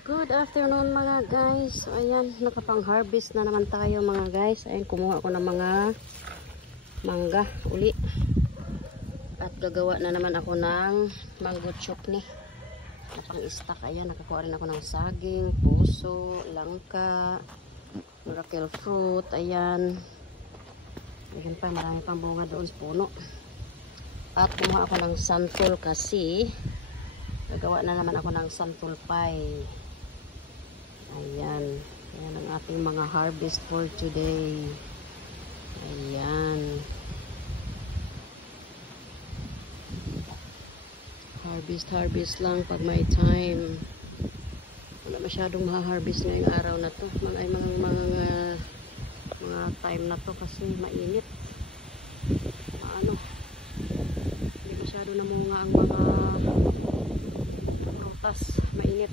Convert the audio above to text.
Good afternoon mga guys. So, ayan, nakapang-harvest na naman tayo mga guys. Ayan, kumuha ako ng mga mangga uli. At gagawa na naman ako ng mango chutney. Napang-stock. Ayan, nakakuha rin ako ng saging, puso, langka, miracle fruit. Ayan. Ayan pa, marami pang bunga doon sa puno. At kumuha ako ng santol kasi gagawa na naman ako ng santol pie. Ayan. Ayan ang ating mga harvest for today. Ayan. Harvest lang pag may time. Wala masyadong ma-harvest ngayong araw na to. Mga time na to kasi mainit. Hindi masyado namunga ang mga prutas. Mainit.